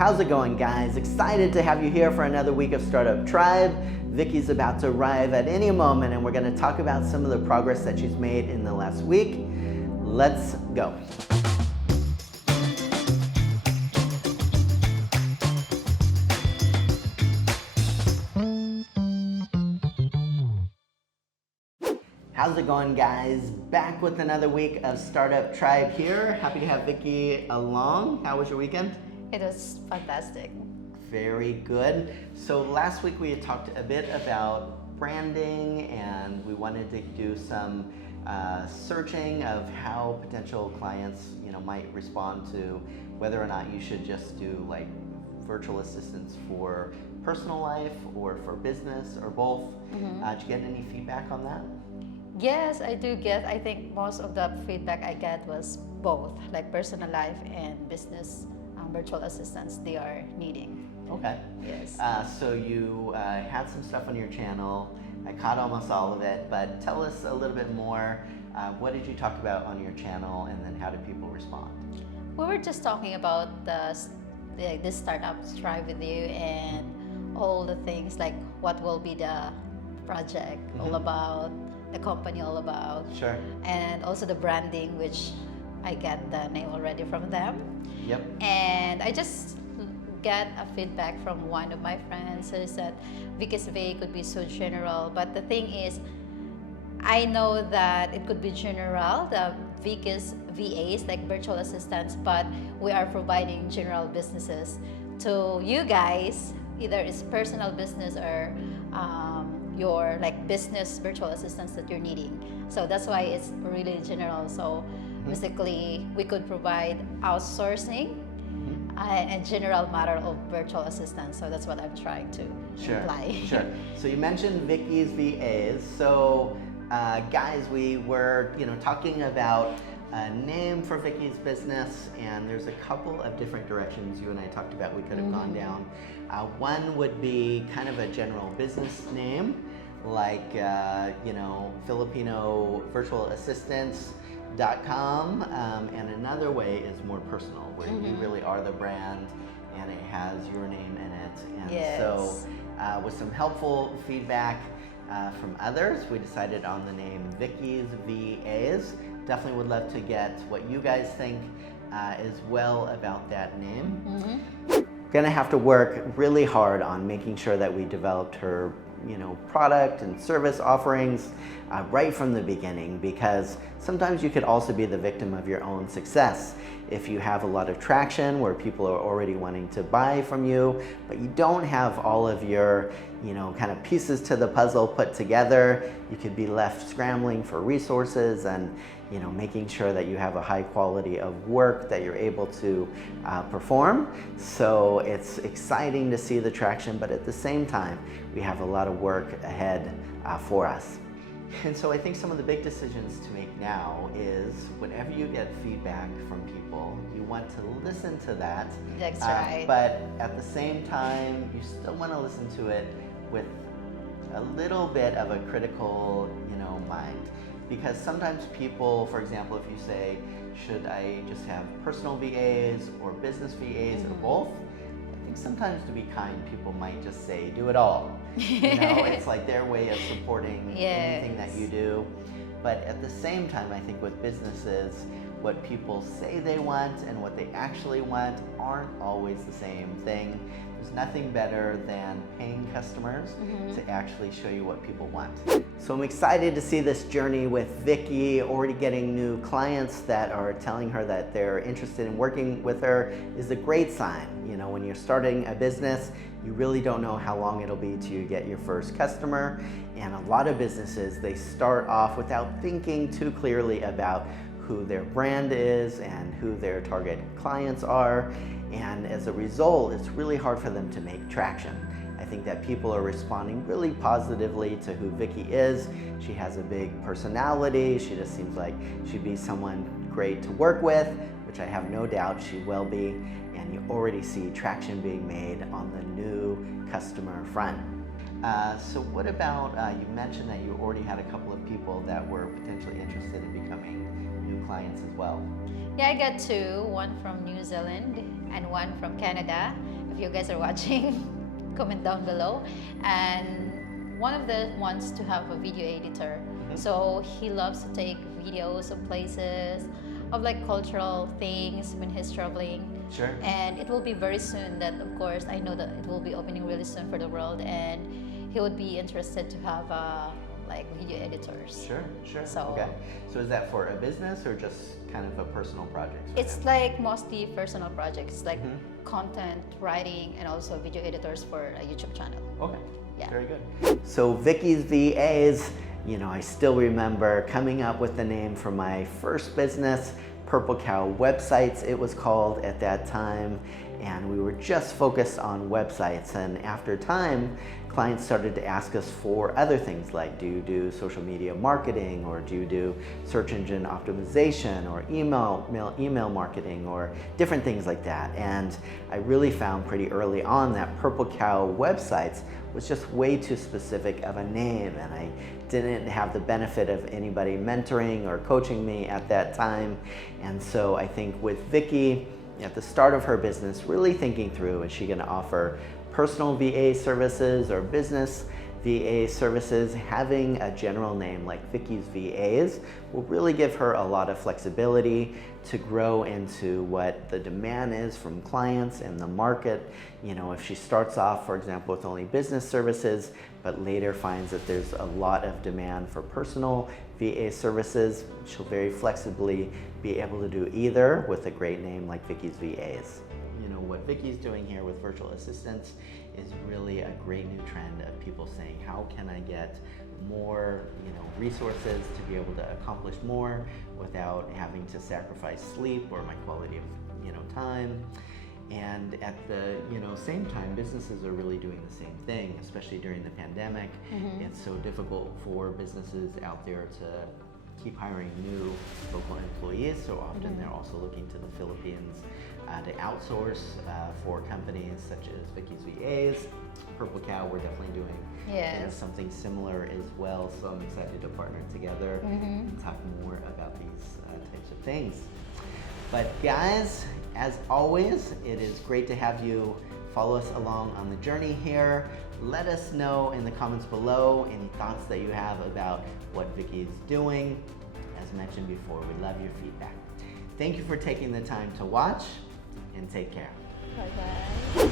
How's it going, guys? Excited to have you here for another week of Startup Tribe. Vicky's about to arrive at any moment, and we're going to talk about some of the progress that she's made in the last week. Let's go. How's it going, guys? Back with another week of Startup Tribe here. Happy to have Vicky along. How was your weekend? It was fantastic. Very good. So last week we had talked a bit about branding, and we wanted to do some searching of how potential clients, might respond to whether or not you should just do like virtual assistants for personal life or for business or both. Did you get any feedback on that? Yes, I do get. I think most of the feedback I get was both, like personal life and business virtual assistants they are needing. Okay. Yes. So you had some stuff on your channel. I caught almost all of it, but tell us a little bit more. What did you talk about on your channel, and then how did people respond? We were just talking about this startup Strive with you and all the things, like what will be the project all about, the company all about. Sure. And also the branding, which I get the name already from them. Yep. And I just get a feedback from one of my friends who said Vickys VA could be so general, but the thing is, I know that it could be general, the Vickys VAs, like virtual assistants, but we are providing general businesses to you guys, either it's personal business or your like business virtual assistants that you're needing. So that's why it's really general. So basically, we could provide outsourcing and general matter of virtual assistants. So that's what I'm trying to apply. Sure. So you mentioned Vickys VAs. So guys, we were talking about a name for Vicky's business, and there's a couple of different directions you and I talked about we could have gone down. One would be kind of a general business name, like Filipino Virtual Assistants.com, and another way is more personal, where you really are the brand and it has your name in it. And so with some helpful feedback from others, we decided on the name Vickys VAs. Definitely would love to get what you guys think as well about that name. Gonna have to work really hard on making sure that we developed her product and service offerings right from the beginning, because sometimes you could also be the victim of your own success. If you have a lot of traction where people are already wanting to buy from you, but you don't have all of your kind of pieces to the puzzle put together, you could be left scrambling for resources and making sure that you have a high quality of work that you're able to perform. So it's exciting to see the traction, but at the same time, we have a lot of work ahead for us. And so I think some of the big decisions to make now is whenever you get feedback from people, you want to listen to that. That's right. But at the same time, you still want to listen to it with a little bit of a critical, mind. Because sometimes people, for example, if you say, should I just have personal VAs or business VAs or both? I think sometimes to be kind, people might just say, do it all. It's like their way of supporting anything that you do. But at the same time, I think with businesses, what people say they want and what they actually want aren't always the same thing. There's nothing better than paying customers to actually show you what people want. So I'm excited to see this journey with Vicky, already getting new clients that are telling her that they're interested in working with her is a great sign. When you're starting a business, you really don't know how long it'll be till you get your first customer. And a lot of businesses, they start off without thinking too clearly about who their brand is and who their target clients are. And as a result, it's really hard for them to make traction. I think that people are responding really positively to who Vicky is. She has a big personality. She just seems like she'd be someone great to work with, which I have no doubt she will be. And you already see traction being made on the new customer front. So what about, you mentioned that you already had a couple of people that were potentially interested in becoming new clients as well? Yeah, I got two, one from New Zealand and one from Canada. If you guys are watching, comment down below. And one of them wants to have a video editor. So he loves to take videos of places, of like cultural things when he's traveling. Sure. And it will be very soon that, of course, I know that it will be opening really soon for the world, and he would be interested to have like video editors. Sure, sure. So, okay. So is that for a business or just kind of a personal project? It's like mostly personal projects, like content writing and also video editors for a YouTube channel. Okay. Yeah. Very good. So Vickys VAs, you know, I still remember coming up with the name for my first business, Purple Cow Websites, it was called at that time. And we were just focused on websites. And after time, clients started to ask us for other things like, do you do social media marketing, or do you do search engine optimization, or email marketing, or different things like that. And I really found pretty early on that Purple Cow Websites was just way too specific of a name, and I didn't have the benefit of anybody mentoring or coaching me at that time. And so I think with Vicky, at the start of her business, really thinking through, is she going to offer personal VA services or business VA services? Having a general name like Vickys VAs will really give her a lot of flexibility to grow into what the demand is from clients and the market. You know, if she starts off, for example, with only business services, but later finds that there's a lot of demand for personal VA services, she'll very flexibly be able to do either with a great name like Vickys VAs. You know, what Vicky's doing here with virtual assistants is really a great new trend of people saying, how can I get more, you know, resources to be able to accomplish more without having to sacrifice sleep or my quality of, you know, time. And at the, you know, same time, businesses are really doing the same thing, especially during the pandemic. It's so difficult for businesses out there to keep hiring new local employees. So often they're also looking to the Philippines to outsource for companies such as Vickys VAs. Purple Cow, we're definitely doing you know, something similar as well. So I'm excited to partner together and talk more about these types of things. But guys, as always, it is great to have you follow us along on the journey here. Let us know in the comments below any thoughts that you have about what Vicky is doing. As mentioned before, we love your feedback. Thank you for taking the time to watch, and take care. Bye-bye.